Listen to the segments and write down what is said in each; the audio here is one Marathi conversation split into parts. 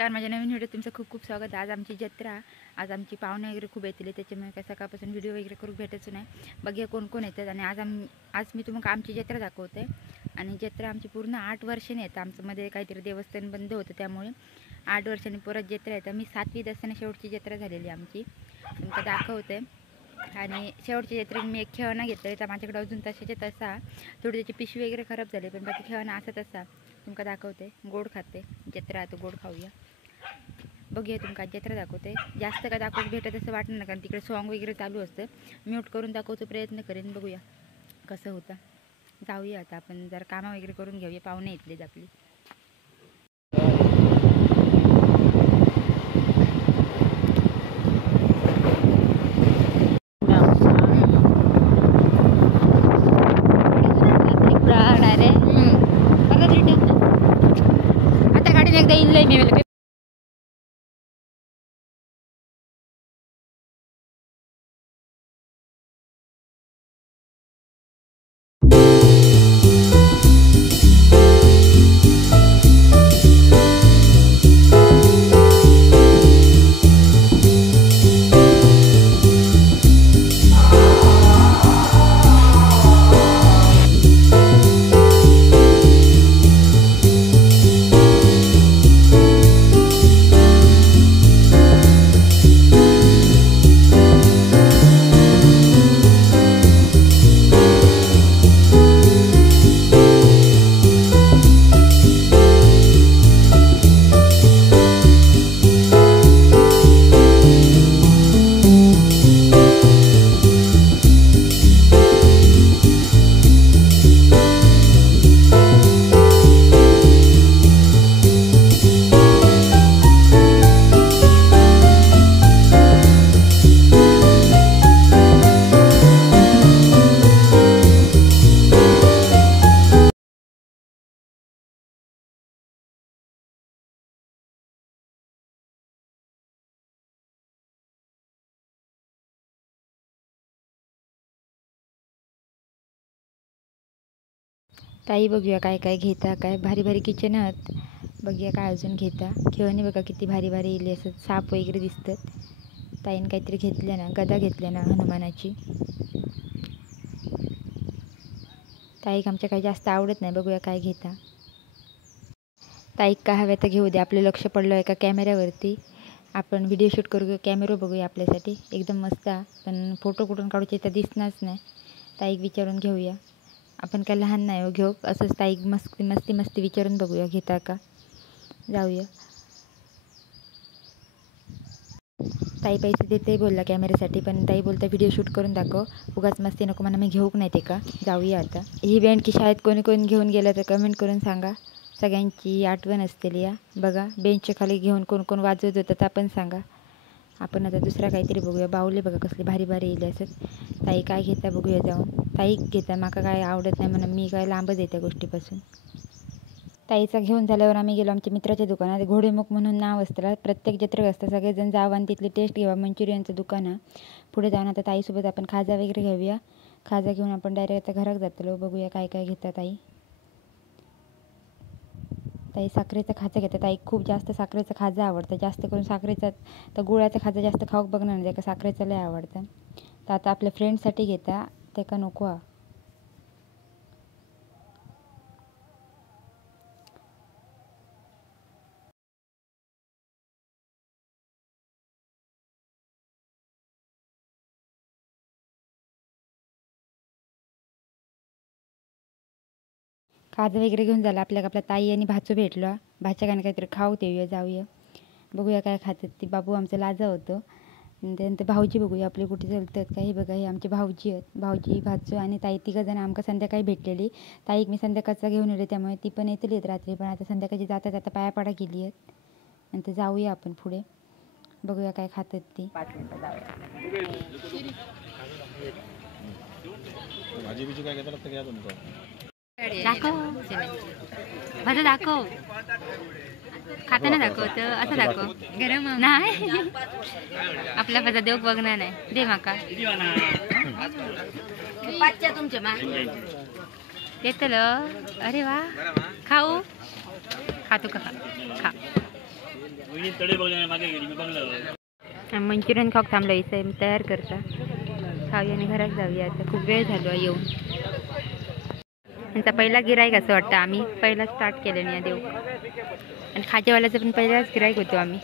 कारण माझ्या नवीन व्हिडिओ तुमचं खूप खूप स्वागत आहे। आज आमची जत्रा, आज आमची पाहुणे वगैरे खूप येतील, त्याच्यामुळे काय सकाळपासून व्हिडिओ वगैरे करू भेटायचं नाही। बघूया कोण कोण येतात। आणि आज मी तुम्हाला आमची जत्रा दाखवते। आणि जत्रा आमची पूर्ण 8 वर्षांनी येतं। आमचं मध्ये काहीतरी देवस्थान बंद होतं, त्यामुळे 8 वर्षांनी परत जत्रा येतं। मी 7वीत असताना शेवटची जत्रा झालेली आमची, तुमचं दाखवते। आणि शेवटच्या जत्रेत मी एक खेळणं घेतलं, तर माझ्याकडे अजून तशाचे तसा थोडी त्याची पिशवी वगैरे खराब झाली, पण बाकी खेळणं असं तसा तुमका दाखवते। गोड खाते, जत्रा आहे तो गोड खाऊया। बघूया तुमका जत्रा दाखवते। जास्त काय दाखवत भेटत असं वाटणार नाही, कारण तिकडे सॉन्ग वगैरे चालू असतं। म्यूट करून दाखवतो प्रयत्न करेन, बघूया कसं होतं। जाऊया आता आपण जरा कामं वगैरे करून घेऊया, पाहुणे येतलेत आपली। आता गाडीने एकदा इनलाय मी ताई बघूया काय काय घेता, काय भारी भारी किचन आहेत। बघूया काय अजून घेता। खेळणी बघा किती भारी भारी इले, असं साप वगैरे दिसतात। ताईन काहीतरी घेतल्या ना, गदा घेतल्या ना हनुमानाची। ताईक आमच्या काही जास्त आवडत नाही, बघूया काय घेता। ताईक काय हव्या तर घेऊ दे, आपलं लक्ष पडलं आहे का कॅमेऱ्यावरती। आपण व्हिडिओ शूट करू, कॅमेरा बघूया आपल्यासाठी एकदम मस्त, पण फोटो कुठून काढूचे तर दिसणारच नाही। ताईक विचारून घेऊया, आपण काय लहान नाही हो घेऊ, असंच ताईक मस्ती मस्ती मस्ती विचारून बघूया घेता का। जाऊया। ताई पैसे देते बोलला कॅमेऱ्यासाठी, पण ताई बोलता व्हिडिओ शूट करून दाखव, उगाच मस्ती नको म्हणा, मी घेऊक नाही ते का। जाऊया आता। ही बँड की शाळेत कोणी कोणी घेऊन गेलं तर कमेंट करून सांगा, सगळ्यांची आठवण असतील या। बघा बेंचच्या खाली घेऊन कोण कोण वाजवत होतं तर पण सांगा। आपण आता दुसरा काहीतरी बघूया। बाहुले बघा कसले भारी भारी येले असत। ताई काय घेता बघूया जाऊन। ताई घेता, माका काय आवडत नाही म्हणून मी काय लांबच आहे त्या गोष्टीपासून। ताईचा घेऊन झाल्यावर आम्ही गेलो आमच्या मित्राच्या दुकानात, घोडेमुख म्हणून नाव असतं, प्रत्येक जत्रेक असतं। सगळेजण जावं आणि तिथली टेस्ट घेवा, मंचुरियनचं दुकान आहे। पुढे जाऊन आता ताईसोबत आपण खाजा वगैरे घेऊया। खाजा घेऊन आपण डायरेक्ट आता घरात जातलो, बघूया काय काय घेतात ताई। ताई साखरेचा खाजा घेतात। ताई खूप जास्त साखरेचा खाजा आवडतं, जास्त करून साखरेचा तर गुळाचा खाजा जास्त खाऊक बघणार नाही, का साखरेचा लय आवडतं। तर आता आपल्या फ्रेंडसाठी घेता, ते का नको हा। खाजा वगैरे घेऊन झालं आपल्या आपल्या ताई आणि भाचू भेटलो, भाच्या गाणं काहीतरी खाऊ देऊया, जाऊया बघूया काय खातात ती। बाबू आमचं लाजा होतं। त्यानंतर भाऊजी बघूया आपले कुठे चालतात काही। बघा हे आमचे भाऊजी आहेत, भाऊजी भाचू आणि ताई तिघंजण आमका संध्याकाळी भेटलेली। ताईक मी संध्याकाळचा घेऊन येते, त्यामुळे ती पण येतली आहेत रात्री, पण आता संध्याकाळची जाता जाता पाया पाडा गेली आहेत। नंतर जाऊया आपण पुढे, बघूया काय खातात ती। दाखव माझं, दाखव खाताना दाखवतं असं दाखव, गरम नाही आपल्या माझा देव बघणार नाही। दे माका तुमच्या मा देतलं। अरे वा, खाऊ खातो का, खा मंचुरियन खाऊक थांबलो इथे तयार करता खाऊया आणि घरात जाऊया. आता खूप वेळ झालो येऊन. त्यांचा पहिला गिराईक असं वाटतं. आम्ही पहिला स्टार्ट केलं नाही देऊ आणि खाजेवाल्याचं पण पहिलाच गिराईक होतो आम्ही.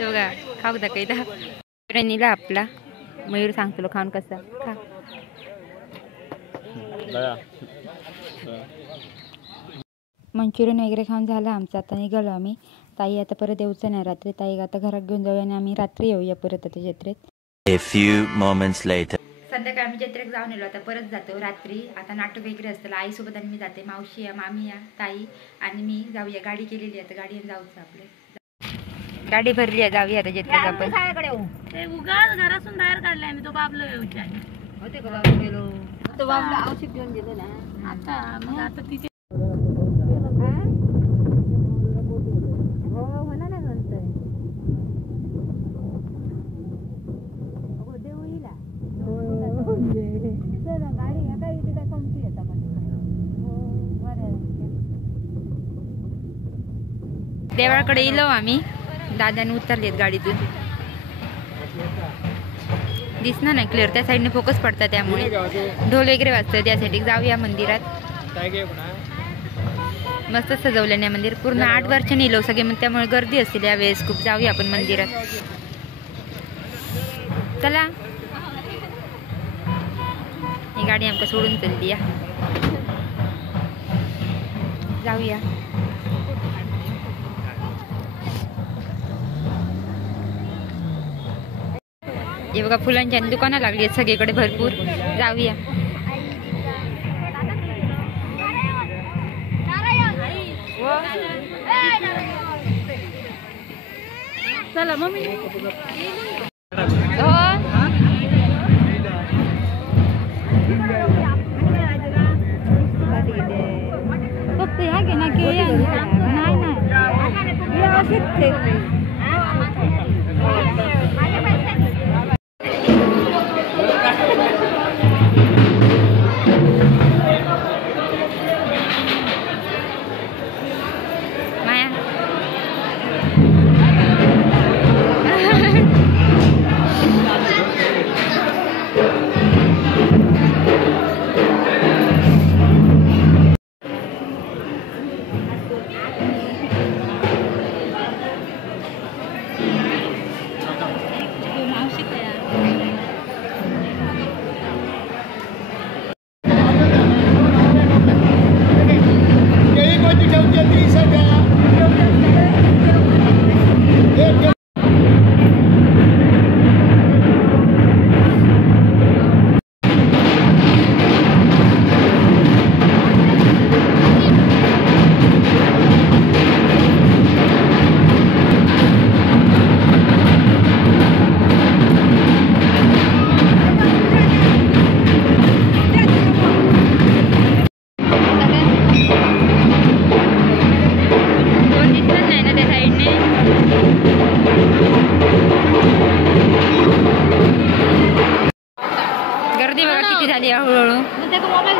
बघा खाऊ दाखवता नीला आपला मयूर सांगतो खाऊन कसा खा. मंचुरियन वगैरे खाऊन झालं आमचं. आता निघालो आम्ही. ताई आता परत येऊचं नाही रात्री. ताई आता घरात घेऊन जाऊया आणि आम्ही रात्री येऊया परत आता जत्रेत. संध्याकाळी आम्ही जत्रेत जाऊन येलो. आता परत जातो रात्री. आता नाटक वगैरे असतं. आईसोबत आणि मी जाते. मावशी या मामी या ताई आणि मी जाऊया. गाडी केलेली आहे. गाडीने जाऊचं आपले. गाडी भरली आहे. जाऊया आता जत्रेत आपण. उगाच घरातून बाहेर काढलाय मी. तो बाबलो येऊच्या होते का बाबा गेलो. तो बाबला औषध घेऊन गेलो ना. आता मग आता तिथे देवळाकडे येलो आम्ही. दादाने उतरलेत गाडीतून. दिसणार नाही क्लिअर. त्या साईडने फोकस पडता त्यामुळे ढोल वगैरे वाजतं. त्यासाठी जाऊया मंदिरात. मस्त सजवलं नाही मंदिर. पूर्ण 8 वर्ष नेलो सगळे मग त्यामुळे गर्दी असतील यावेळेस खूप. जाऊया आपण मंदिरात. चला ही गाडी आमका सोडून चालली या. जाऊया. हे बघा फुलांच्या दुकानं लागली आहेत सगळीकडे भरपूर. जाऊया. चला मम्मी फक्त ह्या घे ना केळी नाही हळूहळू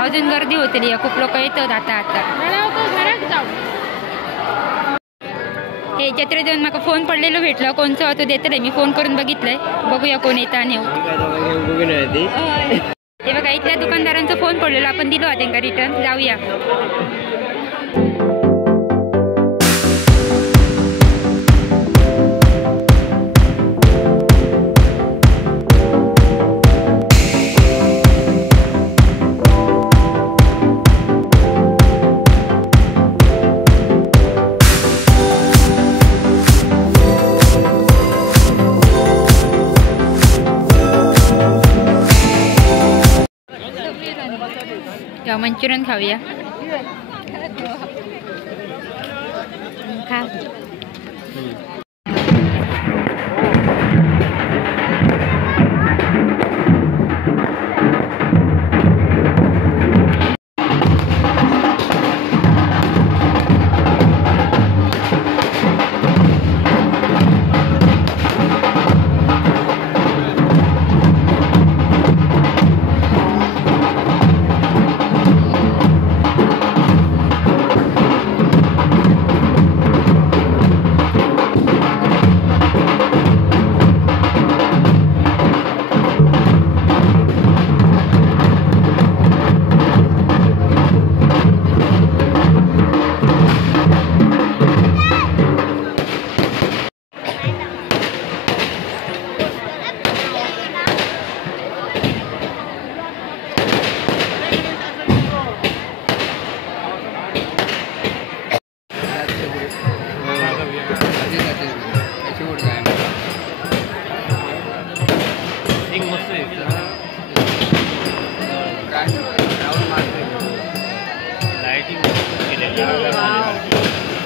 अजून गर्दी होती. खूप लोक येतात आता. हे जत्रेत जाऊन मला फोन पडलेलो भेटलं. कोणचं होतं देतलंय मी. फोन करून बघितलंय. बघूया कोण येतं आणि हे बघा इथल्या दुकानदारांचा फोन पडलेला. आपण दिलो त्यांना रिटर्न. जाऊया. मंचुरियन खाऊया. खा.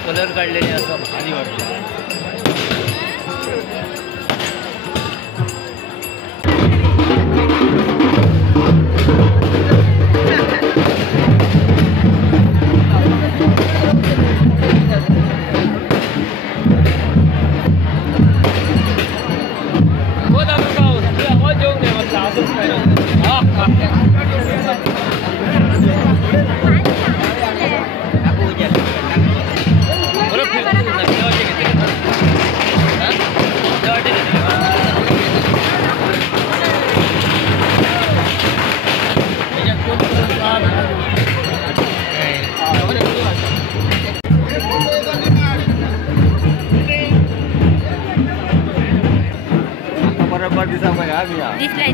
कलर काढलेले असं भारी वाटतं. दिसलाय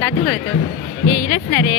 दादू करतो हे येईलच ना रे.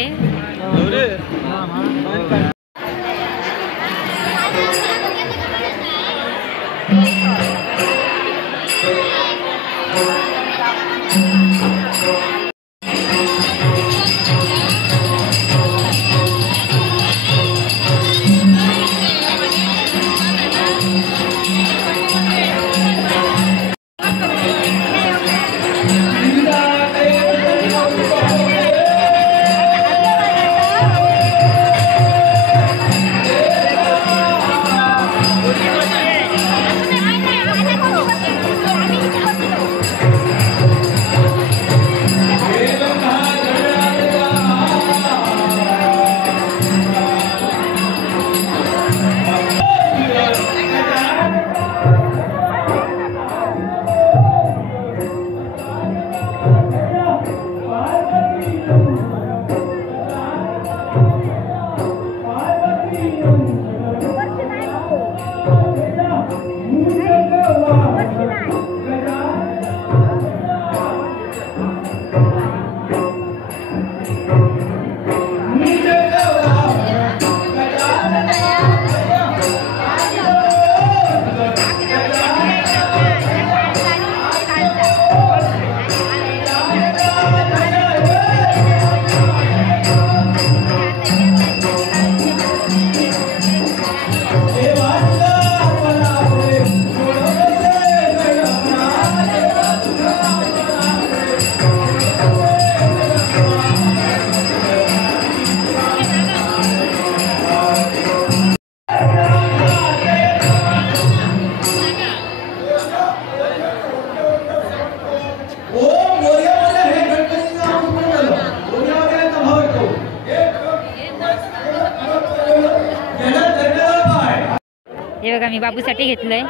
हे बघा मी बाबूसाठी घेतलंय,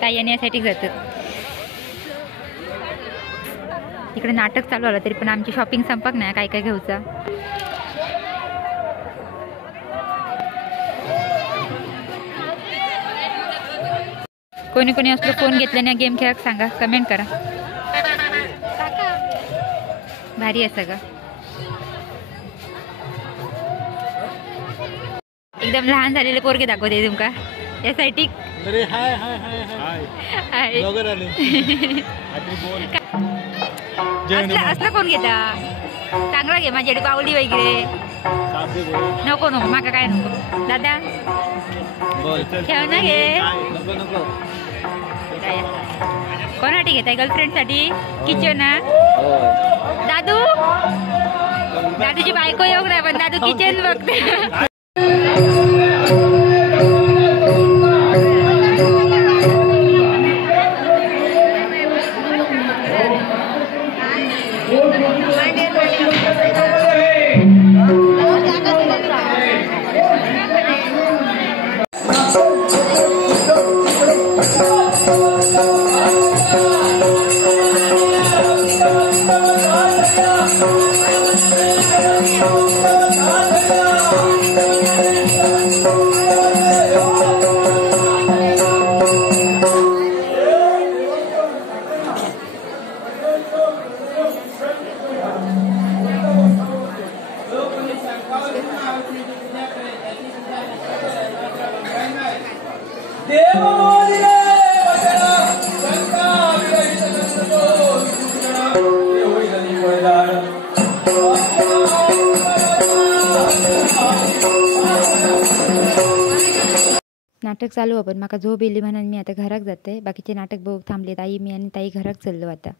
ताई आणि यासाठी जातात. इकडे नाटक चालू आलं तरी पण आमची शॉपिंग संपक नाही, काय काय घ्यायचं. कोणी कोणी असलं फोन घेतल्याने गेम खेळत सांगा, कमेंट करा. भारी आहे सगळं, एकदम लहान झालेले पोरगे दाखवते तुमका यासाठी. असलं कोण घेता, चांगला घे माझ्याकडे बावली वगैरे नको नको माका काय नको. दादा ठेव ना घे. कोणासाठी घेताय, गर्लफ्रेंडसाठी किचन? दादू दादूची बायको येऊ नाही पण दादू किचन बघते. देव नाटक चालू पण म्हाका झोप येयली म्हणून मी आता घराक जाते. बाकीचे नाटक बघूक थांबले. आई मी आणि ताई घराक चाललो आता.